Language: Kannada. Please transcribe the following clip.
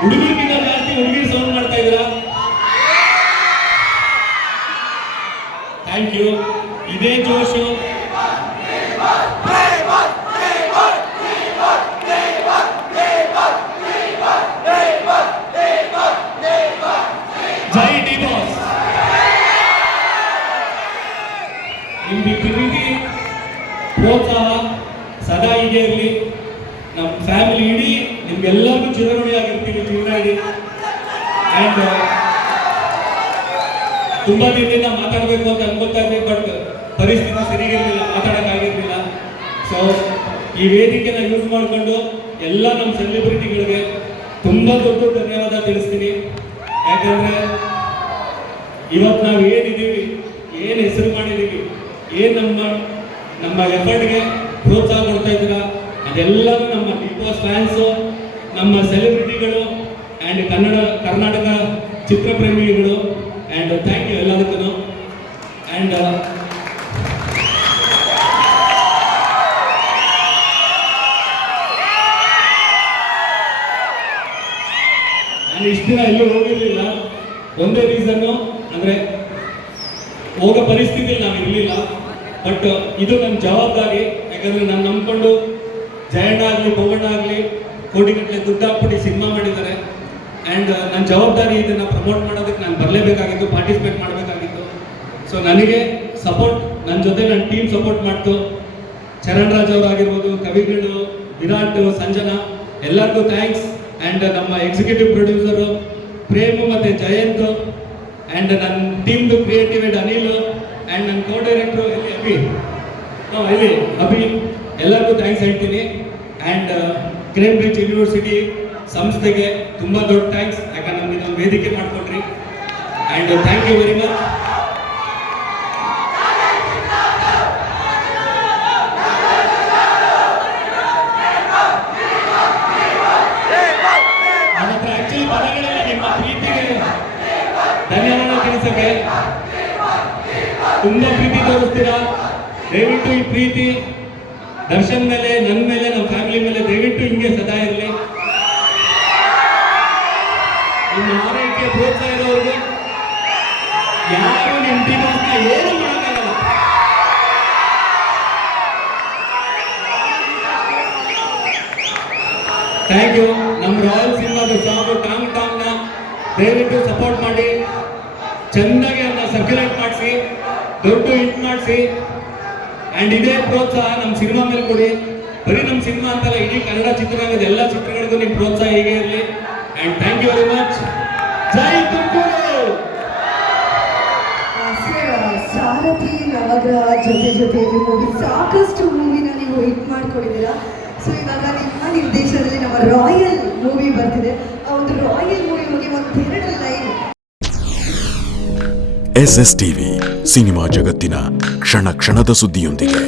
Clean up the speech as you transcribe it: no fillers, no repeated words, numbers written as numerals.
ಹುಡುಗರಿಗಿಂತ ಜಾಸ್ತಿ ಹುಡುಗಿರು ಸೌಂಡ್ ಮಾಡ್ತಾ ಇದ್ದೀರಾ? Thank you. ಇದೇ ಜೋಶು ಜೈ ಡಿ ಬಾಸ್. ನಿಮ್ಗೆ ಪ್ರೀತಿ ಪ್ರೋತ್ಸಾಹ ಸದಾ ಹೀಗೆ ಇರಲಿ. ನಮ್ಮ ಫ್ಯಾಮಿಲಿ ಇಡೀ ನಿಮ್ಗೆಲ್ಲರಿಗೂ ಚಿರಋಣಿಯಾಗಿರ್ತೀವಿ ಜೀವನಾಗಿ. ಆ್ಯಂಡ್ ತುಂಬ ದಿನದಿಂದ ಮಾತಾಡಬೇಕು ಅಂತ ಅನ್ಕೋತಾ ಇದ್ವಿ, ಬಟ್ ಪರಿಸ್ಥಿತಿ ಸರಿಗಿರಲಿಲ್ಲ, ಮಾತಾಡೋಕ್ಕಾಗಿರಲಿಲ್ಲ. ಸೊ ಈ ವೇದಿಕೆನ ಯೂಸ್ ಮಾಡಿಕೊಂಡು ಎಲ್ಲ ನಮ್ಮ ಸೆಲೆಬ್ರಿಟಿಗಳಿಗೆ ತುಂಬ ದೊಡ್ಡ ಧನ್ಯವಾದ ತಿಳಿಸ್ತೀನಿ. ಯಾಕಂದರೆ ಇವತ್ತು ನಾವು ಏನಿದ್ದೀವಿ, ಏನು ಹೆಸರು ಮಾಡಿದ್ದೀವಿ, ಏನು ನಮ್ಮ ಎಫರ್ಟ್ಗೆ ಪ್ರೋತ್ಸಾಹ ಕೊಡ್ತಾ ಇದ್ದೀರಾ, ಅದೆಲ್ಲವೂ ನಮ್ಮ ಬಿಗ್ ಬಾಸ್ ಫ್ಯಾನ್ಸು, ನಮ್ಮ ಸೆಲೆಬ್ರಿಟಿಗಳು ಆ್ಯಂಡ್ ಕರ್ನಾಟಕ ಚಿತ್ರಪ್ರೇಮಿಗಳು. ಆ್ಯಂಡ್ ಥ್ಯಾಂಕ್ ಯು ಎಲ್ಲದಕ್ಕೂ. ಆ್ಯಂಡ್ ನಾನು ಇಷ್ಟು ದಿನ ಎಲ್ಲೂ ಹೋಗಿರಲಿಲ್ಲ. ಒಂದೇ ರೀಸನ್ನು ಅಂದರೆ ಹೋಗೋ ಪರಿಸ್ಥಿತಿಯಲ್ಲಿ ನಾವು ಇರಲಿಲ್ಲ. ಬಟ್ ಇದು ನನ್ನ ಜವಾಬ್ದಾರಿ. ಯಾಕಂದರೆ ನಾನು ನಂಬ್ಕೊಂಡು ಜಯಣ್ಣ ಆಗಲಿ ಬೋಗಣ್ಣ ಆಗಲಿ ಕೋಟಿಗಟ್ಟಲೆ ದುಡ್ಡು ಹಾಕ್ಬಿಟ್ಟು ಸಿನಿಮಾ ಮಾಡಿದ್ದಾರೆ. ಆ್ಯಂಡ್ ನನ್ನ ಜವಾಬ್ದಾರಿ ಇದನ್ನು ಪ್ರಮೋಟ್ ಮಾಡೋದಕ್ಕೆ ನಾನು ಬರಲೇಬೇಕಾಗಿತ್ತು, ಪಾರ್ಟಿಸಿಪೇಟ್ ಮಾಡಬೇಕಾಗಿತ್ತು. ಸೊ ನನಗೆ ಸಪೋರ್ಟ್, ನನ್ನ ಜೊತೆ ನನ್ನ ಟೀಮ್ ಸಪೋರ್ಟ್ ಮಾಡ್ತು. ಚರಣ್ ರಾಜ್ ಅವರಾಗಿರ್ಬೋದು, ಕವಿಗಳು, ವಿರಾಟ್, ಸಂಜನಾ, ಎಲ್ಲರಿಗೂ ಥ್ಯಾಂಕ್ಸ್. ಆ್ಯಂಡ್ ನಮ್ಮ ಎಕ್ಸಿಕ್ಯೂಟಿವ್ ಪ್ರೊಡ್ಯೂಸರು ಪ್ರೇಮು ಮತ್ತು ಜಯಂತ್, ಆ್ಯಂಡ್ ನನ್ನ ಟೀಮ್ದು ಕ್ರಿಯೇಟಿವ್ ಹೆಡ್ ಅನಿಲ್, ಆ್ಯಂಡ್ ನನ್ನ ಕೋ ಡೈರೆಕ್ಟ್ರು ಇಲ್ಲಿ ಅಭಿ, ಎಲ್ಲರಿಗೂ ಥ್ಯಾಂಕ್ಸ್ ಹೇಳ್ತೀನಿ. ಆ್ಯಂಡ್ ಕೇಂಬ್ರಿಡ್ಜ್ ಯೂನಿವರ್ಸಿಟಿ ಸಂಸ್ಥೆಗೆ ತುಂಬ ದೊಡ್ಡ ಥ್ಯಾಂಕ್ಸ್. ಯಾಕಂದ್ರೆ ನಮಗೆ ನಮ್ಮ ವೇದಿಕೆ ಮಾಡಿಕೊಟ್ರಿ. And thank you very much. ನನ್ನ ಹತ್ರ ಆ್ಯಕ್ಚುಲಿ ಪದಗಳಿಲ್ಲ ನಿಮ್ಮ ಪ್ರೀತಿಗೆ ಧನ್ಯವಾದ ತಿಳಿಸೋಕ್ಕೆ. ತುಂಬ ಪ್ರೀತಿ ತೋರಿಸ್ತೀರಾ. ದಯವಿಟ್ಟು ಈ ಪ್ರೀತಿ ದರ್ಶನ್ ಮೇಲೆ, ನನ್ನ ಮೇಲೆ, ನಮ್ಮ ಫ್ಯಾಮಿಲಿ ಮೇಲೆ ದಯವಿಟ್ಟು ಹಿಂಗೆ ಸದಾ ಇರಲಿ. ನಿಮ್ಮ ಆರೈಕೆ ಪ್ರೋತ್ಸಾಹ ಇರೋರ್ಗು ಯಾರು ನಿಮ್ಮ ಟೀಮನ್ನ ಏನು ಮಾಡೋಕ್ಕಾಗಲ್ಲ. Thank you. ನಮ್ಮ ರಾಯಲ್ ಸಿನಿಮಾದ ಸಾಂಗು ಟಾಂಗ್ ಟಾಂಗ್ನ ದಯವಿಟ್ಟು ಸಪೋರ್ಟ್ ಮಾಡಿ, ಚೆನ್ನಾಗಿ ಅದನ್ನ ಸರ್ಕ್ಯುಲೇಟ್ ಮಾಡಿಸಿ, ದೊಡ್ಡ ಹಿಟ್ ಮಾಡಿಸಿ. ಆ್ಯಂಡ್ ಇದೇ ಪ್ರೋತ್ಸಾಹ ನಮ್ಮ ಸಿನಿಮಾ ಮೇಲೆ ಕೊಡಿ. ಬರೀ ನಮ್ಮ ಸಿನಿಮಾ ಅಂತಲ್ಲ, ಇಡೀ ಕನ್ನಡ ಚಿತ್ರರಂಗದ ಎಲ್ಲ ಚಿತ್ರಗಳಿಗೂ ನಿಮ್ಮ ಪ್ರೋತ್ಸಾಹ ಹೀಗೆ ಇರಲಿ. And thank you very much. ಜೈ ತುಮಕೂರು. ಸಾರಥಿ, ನವಗ್ರಹ ಜೊತೆಯಲ್ಲಿ ಮೂವಿ, ಸಾಕಷ್ಟು ಮೂವಿನ ನೀವು ಹಿಟ್ ಮಾಡ್ಕೊಂಡಿದ್ದೀರಾ. ಸೊ ಇವಾಗ ನಿಮ್ಮ ನಿರ್ದೇಶನದಲ್ಲಿ ನಮ್ಮ ರಾಯಲ್ ಮೂವಿ ಬರ್ತಿದೆ. ಆ ಒಂದು ರಾಯಲ್ ಮೂವಿ ಬಗ್ಗೆ ಒಂದೆರಡು ಲೈನ್. SS ಟಿವಿ, ಸಿನಿಮಾ ಜಗತ್ತಿನ ಕ್ಷಣ ಕ್ಷಣದ ಸುದ್ದಿಯೊಂದಿಗೆ.